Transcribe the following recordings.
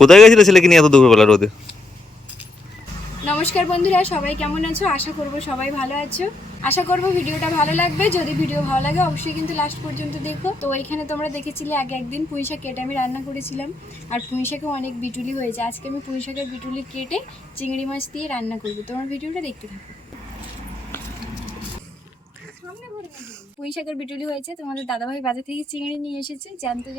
কোথায় গেছিলে ছেলেকে নিয়ে এত দুপুরবেলা রোদে? নমস্কার বন্ধুরা, সবাই কেমন আছো? আশা করব সবাই ভালো আছো। আশা করব ভিডিওটা ভালো লাগবে। যদি ভিডিও ভালো লাগে অবশ্যই কিন্তু লাস্ট পর্যন্ত দেখো। তো এখানে তোমরা দেখেছিলে আগে একদিন পুঁই শাক কেটে আমি রান্না করেছিলাম, আর পুঁই শাকে অনেক বিটুলি হয়েছে। আজকে আমি পুঁই শাকের বিটুলি কেটে চিংড়ি মাছ দিয়ে রান্না করবো। তোমার ভিডিওটা দেখতে থাকো। পুঁই শাকের বিটুলি হয়েছে, তোমাদের দাদাভাই বাজার থেকে চিংড়ি নিয়ে এসেছে জানতো।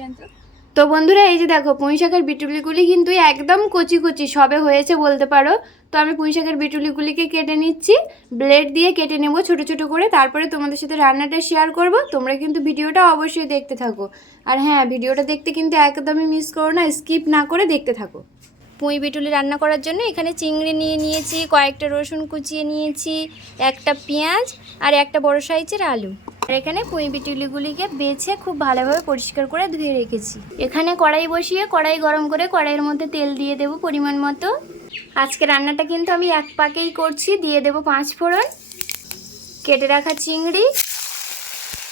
তো বন্ধুরা, এই যে দেখো পুঁই শাকের বিটুলিগুলি কিন্তু একদম কচি কচি সবে হয়েছে বলতে পারো। তো আমি পুঁই শাকের বিটুলিগুলিকে কেটে নিচ্ছি, ব্লেড দিয়ে কেটে নেব ছোট ছোট করে, তারপরে তোমাদের সাথে রান্নাটা শেয়ার করব। তোমরা কিন্তু ভিডিওটা অবশ্যই দেখতে থাকো। আর হ্যাঁ, ভিডিওটা দেখতে কিন্তু একদমই মিস করো না, স্কিপ না করে দেখতে থাকো। পুঁই বিটুলি রান্না করার জন্য এখানে চিংড়ি নিয়ে নিয়েছি, কয়েকটা রসুন কুচিয়ে নিয়েছি, একটা পেঁয়াজ আর একটা বড় সাইজের আলু। আর এখানে পুঁই বিটুলিগুলিকে বেছে খুব ভালোভাবে পরিষ্কার করে ধুয়ে রেখেছি। এখানে কড়াই বসিয়ে কড়াই গরম করে কড়াইয়ের মধ্যে তেল দিয়ে দেবো পরিমাণ মতো। আজকে রান্নাটা কিন্তু আমি এক পাকেই করছি। দিয়ে দেবো 5 ফোড়ন, কেটে রাখা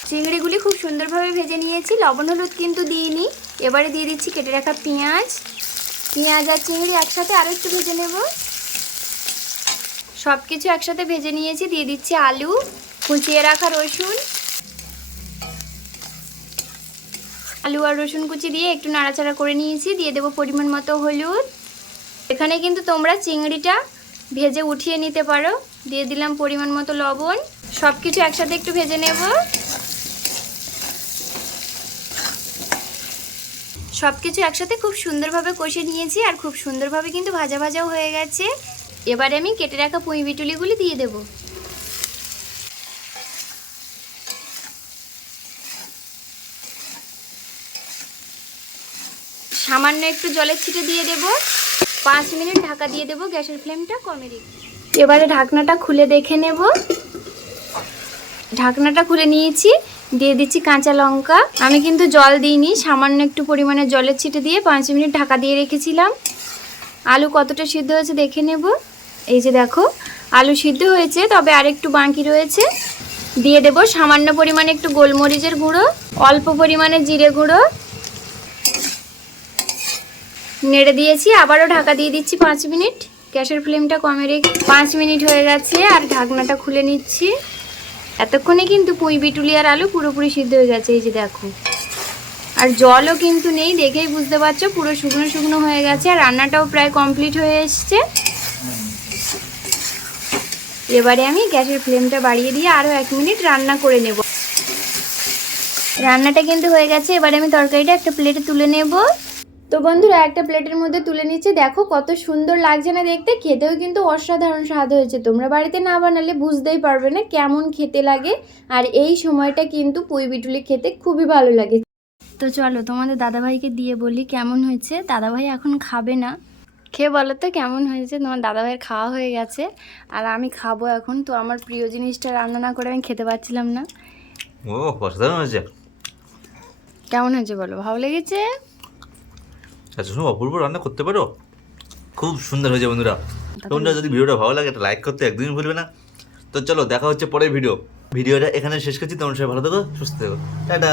চিংড়িগুলি খুব সুন্দরভাবে ভেজে নিয়েছি, লবণ হলুদ কিন্তু দিইনি। এবারে দিয়ে দিচ্ছি কেটে রাখা পেঁয়াজ আর চিংড়ি একসাথে আরও একটু ভেজে নেব। সব কিছু একসাথে ভেজে নিয়েছি। দিয়ে দিচ্ছি আলু, কুচিয়ে রাখা রসুন, আলু আর রসুন কুচি দিয়ে একটু নাড়াচাড়া করে নিয়েছি। দিয়ে দেবো পরিমাণ মতো হলুদ। এখানে কিন্তু তোমরা চিংড়িটা ভেজে উঠিয়ে নিতে পারো। দিয়ে দিলাম পরিমাণ মতো লবণ। সব কিছু একসাথে একটু ভেজে নেব। সব কিছু একসাথে খুব সুন্দরভাবে কষে নিয়েছি, আর খুব সুন্দরভাবে কিন্তু ভাজা ভাজাও হয়ে গেছে। এবারে আমি কেটে রাখা পুঁই বিটুলিগুলি দিয়ে দেব। সামান্য একটু জলের ছিটে দিয়ে দেব। 5 মিনিট ঢাকা দিয়ে দেব, গ্যাসের ফ্লেমটা কমে রেখে। এবারে ঢাকনাটা খুলে দেখে নেব। ঢাকনাটা খুলে নিয়েছি। দিয়ে দিচ্ছি কাঁচা লঙ্কা। আমি কিন্তু জল দিইনি, সামান্য একটু পরিমাণে জলের ছিটে দিয়ে 5 মিনিট ঢাকা দিয়ে রেখেছিলাম। আলু কতটা সিদ্ধ হয়েছে দেখে নেব। এই যে দেখো, আলু সিদ্ধ হয়েছে, তবে আরেকটু বাকি রয়েছে। দিয়ে দেব সামান্য পরিমাণে একটু গোলমরিচের গুঁড়ো, অল্প পরিমাণে জিরে গুঁড়ো। নেড়ে দিয়েছি, আবারও ঢাকা দিয়ে দিচ্ছি 5 মিনিট। গ্যাসের ফ্লেমটা কমে রেখে 5 মিনিট হয়ে গেছে, আর ঢাকনাটা খুলে নিচ্ছি। এতক্ষণে কিন্তু পুঁই বিটুলি আর আলু পুরোপুরি সিদ্ধ হয়ে গেছে। এই যে দেখো, আর জলও কিন্তু নেই, দেখেই বুঝতে পারছো পুরো শুকনো শুকনো হয়ে গেছে। আর রান্নাটাও প্রায় কমপ্লিট হয়ে এসছে। এবারে আমি গ্যাসের ফ্লেমটা বাড়িয়ে দিয়ে আরও 1 মিনিট রান্না করে নেব। রান্নাটা কিন্তু হয়ে গেছে। এবারে আমি তরকারিটা একটা প্লেটে তুলে নেব। তো বন্ধুরা, একটা প্লেটের মধ্যে তুলে নিচ্ছে। দেখো কত সুন্দর লাগছে না দেখতে, খেতেও কিন্তু অসাধারণ স্বাদ হয়েছে। তোমরা বাড়িতে না বানালে বুঝতেই পারবে না কেমন খেতে লাগে। আর এই সময়টা কিন্তু পুঁই বিটুলি খেতে খুবই ভালো লাগে। তো চলো তোমাদের দাদাভাইকে দিয়ে বলি কেমন হয়েছে। দাদাভাই এখন খাবে না, খেয়ে বলো তো কেমন হয়েছে। তোমার দাদাভাইয়ের খাওয়া হয়ে গেছে, আর আমি খাবো এখন। তো আমার প্রিয় জিনিসটা রান্না না করে আমি খেতে পারছিলাম না। ও অসাধারণ হয়েছে। কেমন হয়েছে বলো? ভালো লেগেছে? আচ্ছা শোনো, অপূর্ব রান্না করতে পারো, খুব সুন্দর হয়েছে বন্ধুরা। তোমরা যদি ভিডিওটা ভালো লাগে একটা লাইক করতে একদিনই ভুলবে না। তো চলো দেখা হচ্ছে পরের ভিডিওটা এখানে শেষ করছি। তোমরা সবাই ভালো থেকো, সুস্থ থেকো, টাটা।